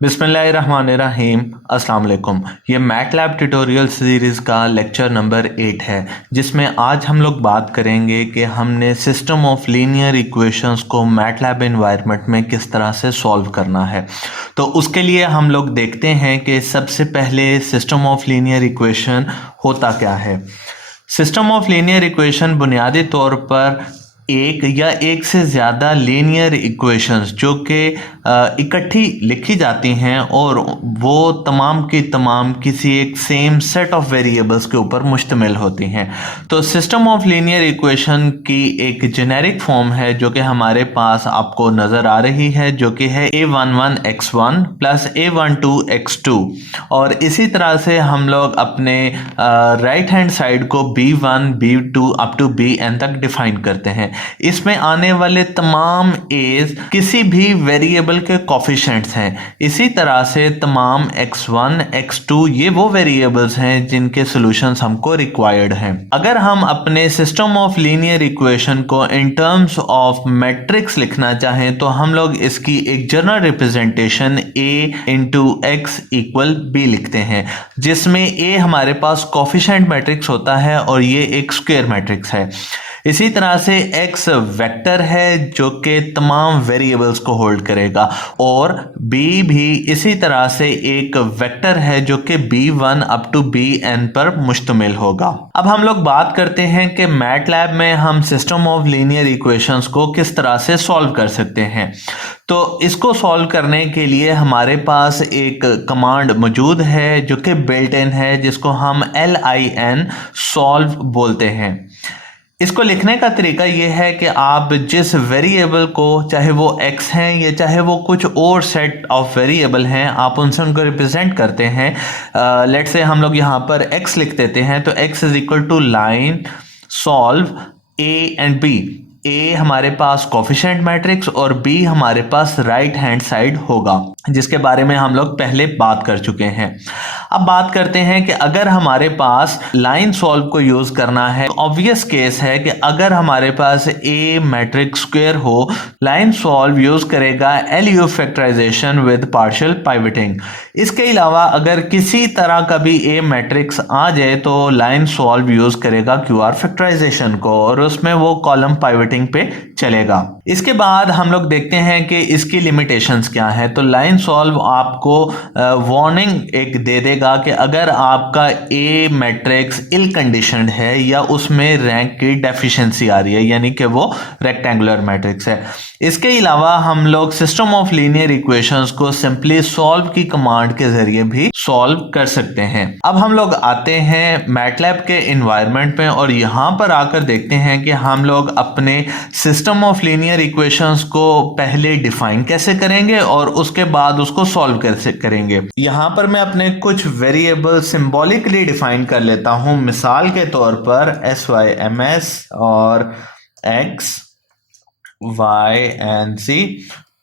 बिस्मिल्लाहिर्रहमानिर्रहीम। अस्सलाम वालेकुम। ये मैटलैब ट्यूटोरियल सीरीज़ का लेक्चर नंबर 8 है, जिसमें आज हम लोग बात करेंगे कि हमने सिस्टम ऑफ लीनियर इक्वेशंस को मैटलैब एनवायरनमेंट में किस तरह से सॉल्व करना है। तो उसके लिए हम लोग देखते हैं कि सबसे पहले सिस्टम ऑफ लीनियर इक्वेशन होता क्या है। सिस्टम ऑफ लीनियर इक्वेशन बुनियादी तौर पर एक या एक से ज़्यादा लीनियर इक्वेशंस जो कि इकट्ठी लिखी जाती हैं और वो तमाम की तमाम किसी एक सेम सेट ऑफ वेरिएबल्स के ऊपर मुश्तमिल होती हैं। तो सिस्टम ऑफ लीनियर इक्वेशन की एक जेनेरिक फॉर्म है जो कि हमारे पास आपको नज़र आ रही है, जो कि है a11x1 प्लस a12x2। और इसी तरह से हम लोग अपने राइट हैंड साइड को b1 b2 up to bn तक डिफाइन करते हैं। इसमें आने वाले तमाम एज किसी भी वेरिएबल के कोफिशिएंट्स हैं। इसी तरह से तमाम x1 x2 ये वो वेरिएबल्स हैं जिनके सॉल्यूशंस हमको रिक्वायर्ड हैं। अगर हम अपने सिस्टम ऑफ लीनियर इक्वेशन को इन टर्म्स ऑफ मैट्रिक्स लिखना चाहें तो हम लोग इसकी एक general representation a into x equal b लिखते हैं, जिसमें a हमारे पास कोफिशिएंट मैट्रिक्स होता है और ये एक स्क्वायर मैट्रिक्स है। इसी तरह से x वेक्टर है जो कि तमाम वेरिएबल्स को होल्ड करेगा और b भी इसी तरह से एक वेक्टर है जो कि b1 अप टू bn पर मुश्तमिल होगा। अब हम लोग बात करते हैं कि मैटलैब में हम सिस्टम ऑफ लीनियर इक्वेशंस को किस तरह से सॉल्व कर सकते हैं। तो इसको सॉल्व करने के लिए हमारे पास एक कमांड मौजूद है जो कि बिल्ट इन है, जिसको हम LIN सॉल्व बोलते हैं। इसको लिखने का तरीका यह है कि आप जिस वेरिएबल को, चाहे वो x हैं या चाहे वो कुछ और सेट ऑफ वेरिएबल हैं, आप उनसे उनको रिप्रेजेंट करते हैं। लेट्स से हम लोग यहाँ पर x लिख देते हैं, तो x is equal to line solve a and b। a हमारे पास कोफिशिएंट मैट्रिक्स और b हमारे पास राइट हैंड साइड होगा, जिसके बारे में हम लोग पहले बात कर चुके हैं। अब बात करते हैं कि अगर हमारे पास लाइन सॉल्व को यूज करना है, ऑब्वियस केस है कि अगर हमारे पास a मैट्रिक्स स्क्वायर हो, लाइन सॉल्व यूज करेगा LU फैक्टराइजेशन विद पार्शियल पाइवटिंग। इसके अलावा अगर किसी तरह का भी a मैट्रिक्स आ जाए तो लाइन सॉल्व यूज करेगा QR फैक्टराइजेशन को और उसमें वो कॉलम पाइवटिंग पे चलेगा। इसके बाद हम लोग देखते हैं कि इसकी लिमिटेशंस क्या है। तो लाइन सॉल्व आपको वार्निंग एक दे देगा कि अगर आपका ए मैट्रिक्स इल कंडीशनड है या उसमें रैंक की डेफिशिएंसी आ रही है, यानी कि वो रेक्टेंगुलर मैट्रिक्स है। इसके अलावा हम लोग सिस्टम ऑफ लीनियर इक्वेशंस को सिंपली सॉल्व की कमांड के जरिए भी सॉल्व कर सकते हैं। अब हम लोग आते हैं मैटलैब के एनवायरनमेंट में और यहां पर आकर देखते हैं कि हम लोग अपने सिस्टम ऑफ लीनियर इक्वेशंस को पहले डिफाइन कैसे करेंगे और उसके बाद उसको सॉल्व कैसे करेंगे। यहां पर मैं अपने कुछ वेरिएबल सिंबॉलिकली डिफाइन कर लेता हूं। मिसाल के तौर पर SYMS और X Y एंड Z।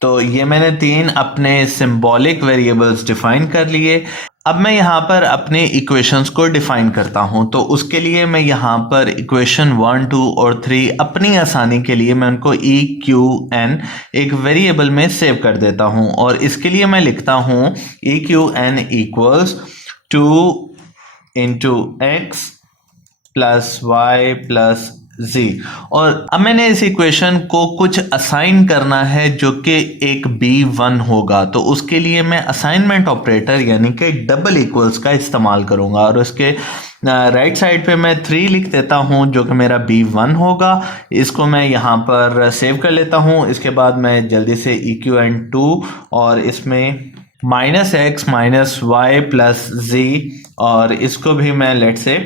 तो ये मैंने तीन अपने सिंबॉलिक वेरिएबल्स डिफाइन कर लिए। अब मैं यहाँ पर अपने इक्वेशंस को डिफाइन करता हूँ। तो उसके लिए मैं यहाँ पर इक्वेशन 1, 2 और 3 अपनी आसानी के लिए मैं उनको EQN एक वेरिएबल में सेव कर देता हूँ और इसके लिए मैं लिखता हूँ EQN equals 2 into x plus y plus z। और अब मैंने इस इक्वेशन को कुछ असाइन करना है जो कि एक b1 होगा। तो उसके लिए मैं असाइनमेंट ऑपरेटर यानी कि डबल इक्वल्स का इस्तेमाल करूंगा और उसके राइट साइड पे मैं 3 लिख देता हूं जो कि मेरा b1 होगा। इसको मैं यहाँ पर सेव कर लेता हूं। इसके बाद मैं जल्दी से EQN2 और इसमें -x -y प्लस z और इसको भी मैं लेट से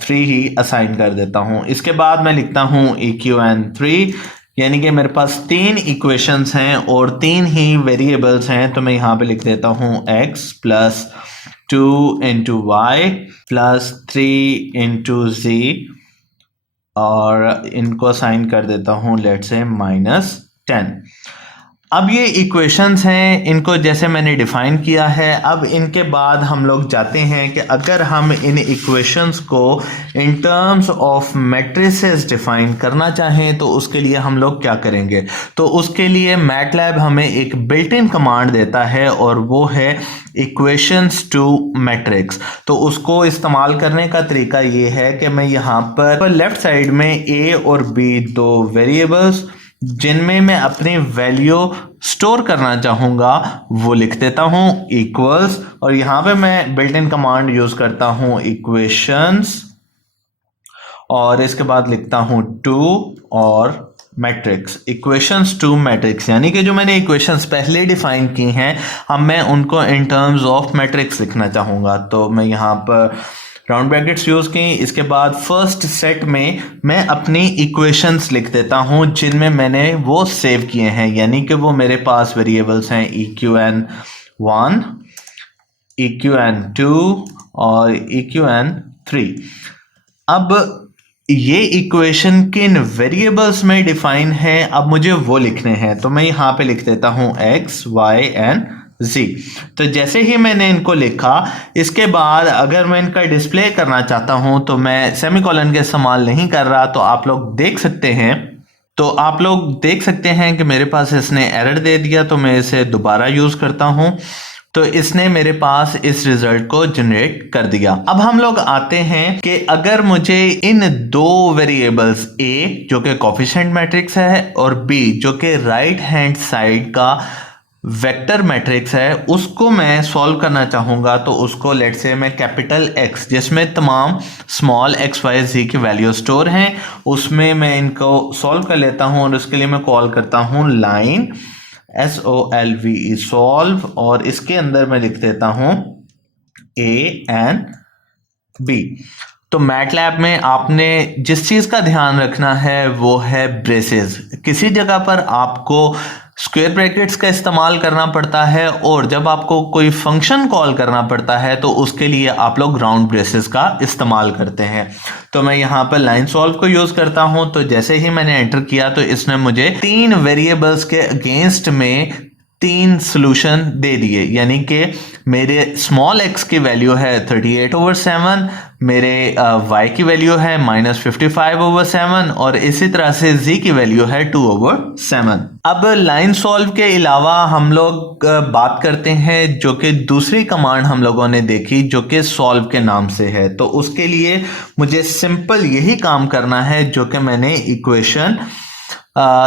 3 ही असाइन कर देता हूं। इसके बाद मैं लिखता हूं EQN3, यानी कि मेरे पास 3 इक्वेशंस हैं और 3 ही वेरिएबल्स हैं। तो मैं यहाँ पे लिख देता हूं x plus 2 into y plus 3 into z और इनको असाइन कर देता हूं लेट से -10। अब ये इक्वेशंस हैं, इनको जैसे मैंने डिफाइन किया है। अब इनके बाद हम लोग जाते हैं कि अगर हम इन इक्वेशंस को in terms of matrices define करना चाहें तो उसके लिए हम लोग क्या करेंगे। तो उसके लिए मैटलैब हमें एक बिल्ट इन कमांड देता है और वो है इक्वेशंस टू मैट्रिक्स। तो उसको इस्तेमाल करने का तरीका ये है कि मैं यहाँ पर लेफ्ट साइड में ए और बी दो वेरिएबल्स जिनमें मैं अपनी वैल्यू स्टोर करना चाहूंगा वो लिख देता हूं इक्वल्स, और यहां पे मैं बिल्ट इन कमांड यूज करता हूं इक्वेशंस और इसके बाद लिखता हूं टू और मैट्रिक्स, इक्वेशंस टू मैट्रिक्स, यानी कि जो मैंने इक्वेशंस पहले डिफाइन की हैं अब मैं उनको इन टर्म्स ऑफ मैट्रिक्स लिखना चाहूंगा। तो मैं यहां पर राउंड ब्रैकेट्स यूज की, इसके बाद फर्स्ट सेट में मैं अपनी इक्वेशंस लिख देता हूं जिनमें मैंने वो सेव किए हैं, यानी कि वो मेरे पास वेरिएबल्स हैं eqn1, eqn2 और eqn3। अब ये इक्वेशन किन वेरिएबल्स में डिफाइन है, अब मुझे वो लिखने हैं। तो मैं यहां पे लिख देता हूं x, y एंड z। तो जैसे ही मैंने इनको लिखा, इसके बाद अगर मैं इनका डिस्प्ले करना चाहता हूं तो मैं सेमीकोलन का इस्तेमाल नहीं कर रहा। तो आप लोग देख सकते हैं कि मेरे पास इसने एरर दे दिया, तो मैं इसे दोबारा यूज करता हूं तो इसने मेरे पास इस रिजल्ट को जनरेट कर दिया। अब हम लोग आते हैं कि अगर मुझे इन दो वेरिएबल्स a जो कि कोफिशिएंट मैट्रिक्स है और b जो कि राइट हैंड साइड का वेक्टर मैट्रिक्स है उसको मैं सॉल्व करना चाहूंगा, तो उसको लेट्स से मैं कैपिटल X जिसमें तमाम स्मॉल x y z की वैल्यू स्टोर हैं उसमें मैं इनको सॉल्व कर लेता हूं और उसके लिए मैं कॉल करता हूं लाइन SOLVE सॉल्व, और इसके अंदर मैं लिख देता हूं A एंड B। तो मैटलैब में आपने जिस चीज का ध्यान रखना है वो है ब्रेसेस। किसी जगह पर आपको स्क्वायर ब्रैकेट्स का इस्तेमाल करना पड़ता है और जब आपको कोई फंक्शन कॉल करना पड़ता है तो उसके लिए आप लोग राउंड ब्रेसेस का इस्तेमाल करते हैं। तो मैं यहाँ पर लाइन सॉल्व को यूज करता हूं, तो जैसे ही मैंने एंटर किया तो इसने मुझे तीन वेरिएबल्स के अगेंस्ट में तीन सोल्यूशन दे दिए, यानी कि मेरे स्मॉल x की वैल्यू है 38/7, मेरे y की वैल्यू है -55/7 और इसी तरह से z की वैल्यू है 2/7। अब लाइन सॉल्व के अलावा हम लोग बात करते हैं जो कि दूसरी कमांड हम लोगों ने देखी जो कि सॉल्व के नाम से है। तो उसके लिए मुझे सिंपल यही काम करना है जो कि मैंने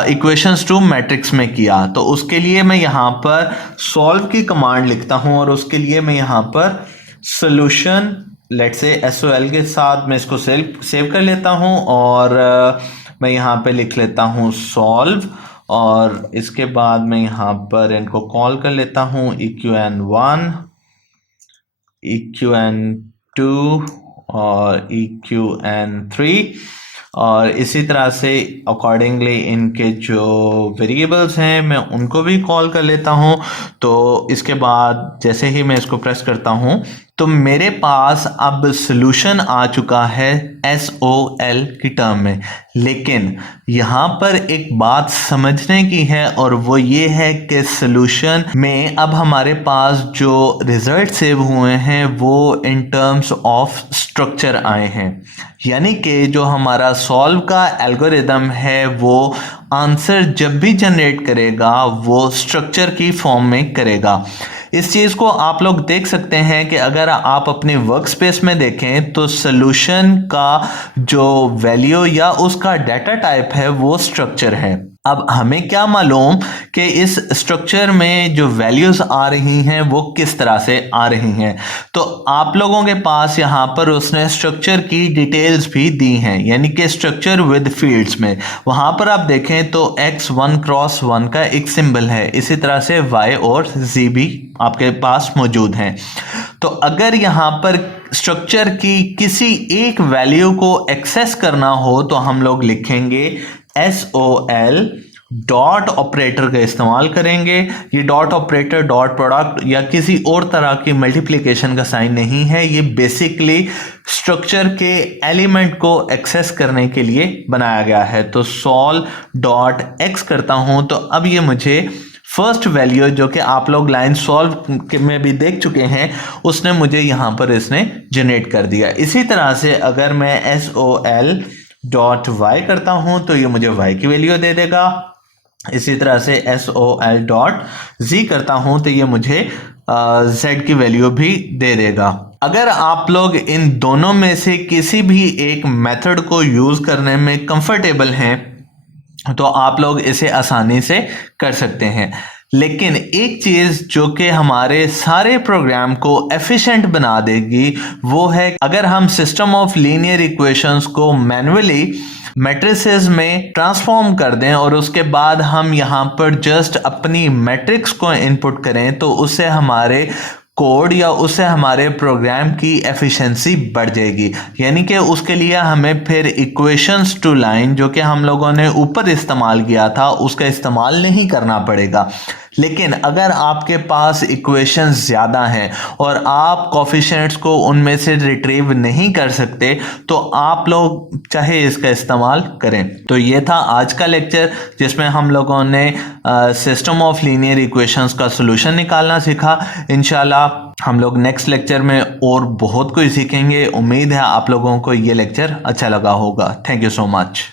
इक्वेशंस टू मैट्रिक्स में किया। तो उसके लिए मैं यहाँ पर सॉल्व की कमांड लिखता हूँ और उसके लिए मैं यहाँ पर सोल्यूशन लेट से SOL के साथ मैं इसको सेव कर लेता हूँ और मैं यहाँ पे लिख लेता हूँ सॉल्व, और इसके बाद मैं यहाँ पर इनको कॉल कर लेता हूँ eqn1, eqn2 और eqn3, और इसी तरह से अकॉर्डिंगली इनके जो वेरिएबल्स हैं मैं उनको भी कॉल कर लेता हूं। तो इसके बाद जैसे ही मैं इसको प्रेस करता हूं तो मेरे पास अब सॉल्यूशन आ चुका है SOL की टर्म में। लेकिन यहाँ पर एक बात समझने की है और वो ये है कि सॉल्यूशन में अब हमारे पास जो रिजल्ट सेव हुए हैं वो इन टर्म्स ऑफ स्ट्रक्चर आए हैं, यानी कि जो हमारा सॉल्व का एल्गोरिदम है वो आंसर जब भी जनरेट करेगा वो स्ट्रक्चर की फॉर्म में करेगा। इस चीज़ को आप लोग देख सकते हैं कि अगर आप अपने वर्क स्पेस में देखें तो सॉल्यूशन का जो वैल्यू या उसका डाटा टाइप है वो स्ट्रक्चर है। अब हमें क्या मालूम कि इस स्ट्रक्चर में जो वैल्यूज आ रही हैं वो किस तरह से आ रही हैं। तो आप लोगों के पास यहाँ पर उसने स्ट्रक्चर की डिटेल्स भी दी हैं, यानी कि स्ट्रक्चर विद फील्ड्स में वहाँ पर आप देखें तो x 1x1 का एक सिंबल है, इसी तरह से y और z भी आपके पास मौजूद हैं। तो अगर यहाँ पर स्ट्रक्चर की किसी एक वैल्यू को एक्सेस करना हो तो हम लोग लिखेंगे SOL डॉट ऑपरेटर का इस्तेमाल करेंगे। ये डॉट ऑपरेटर डॉट प्रोडक्ट या किसी और तरह की मल्टीप्लिकेशन का साइन नहीं है, ये बेसिकली स्ट्रक्चर के एलिमेंट को एक्सेस करने के लिए बनाया गया है। तो sol डॉट x करता हूं तो अब ये मुझे फर्स्ट वैल्यू जो कि आप लोग लाइन सॉल्व में भी देख चुके हैं, उसने मुझे यहाँ पर इसने जनरेट कर दिया। इसी तरह से अगर मैं sol.y करता हूँ तो ये मुझे y की वैल्यू दे देगा। इसी तरह से sol.z करता हूँ तो ये मुझे z की वैल्यू भी दे देगा। अगर आप लोग इन दोनों में से किसी भी एक मेथड को यूज करने में कंफर्टेबल हैं तो आप लोग इसे आसानी से कर सकते हैं। लेकिन एक चीज जो कि हमारे सारे प्रोग्राम को एफिशिएंट बना देगी वो है अगर हम सिस्टम ऑफ लीनियर इक्वेशंस को मैन्युअली मैट्रिसेस में ट्रांसफॉर्म कर दें और उसके बाद हम यहाँ पर जस्ट अपनी मैट्रिक्स को इनपुट करें तो उससे हमारे कोड या उससे हमारे प्रोग्राम की एफिशिएंसी बढ़ जाएगी। यानी कि उसके लिए हमें फिर इक्वेशंस टू लाइन जो कि हम लोगों ने ऊपर इस्तेमाल किया था उसका इस्तेमाल नहीं करना पड़ेगा। लेकिन अगर आपके पास इक्वेशंस ज़्यादा हैं और आप कोफिशिएंट्स को उनमें से रिट्रीव नहीं कर सकते तो आप लोग चाहे इसका इस्तेमाल करें। तो ये था आज का लेक्चर जिसमें हम लोगों ने सिस्टम ऑफ लीनियर इक्वेशंस का सॉल्यूशन निकालना सीखा। इंशाल्लाह हम लोग नेक्स्ट लेक्चर में और बहुत कुछ सीखेंगे। उम्मीद है आप लोगों को ये लेक्चर अच्छा लगा होगा। Thank you so much.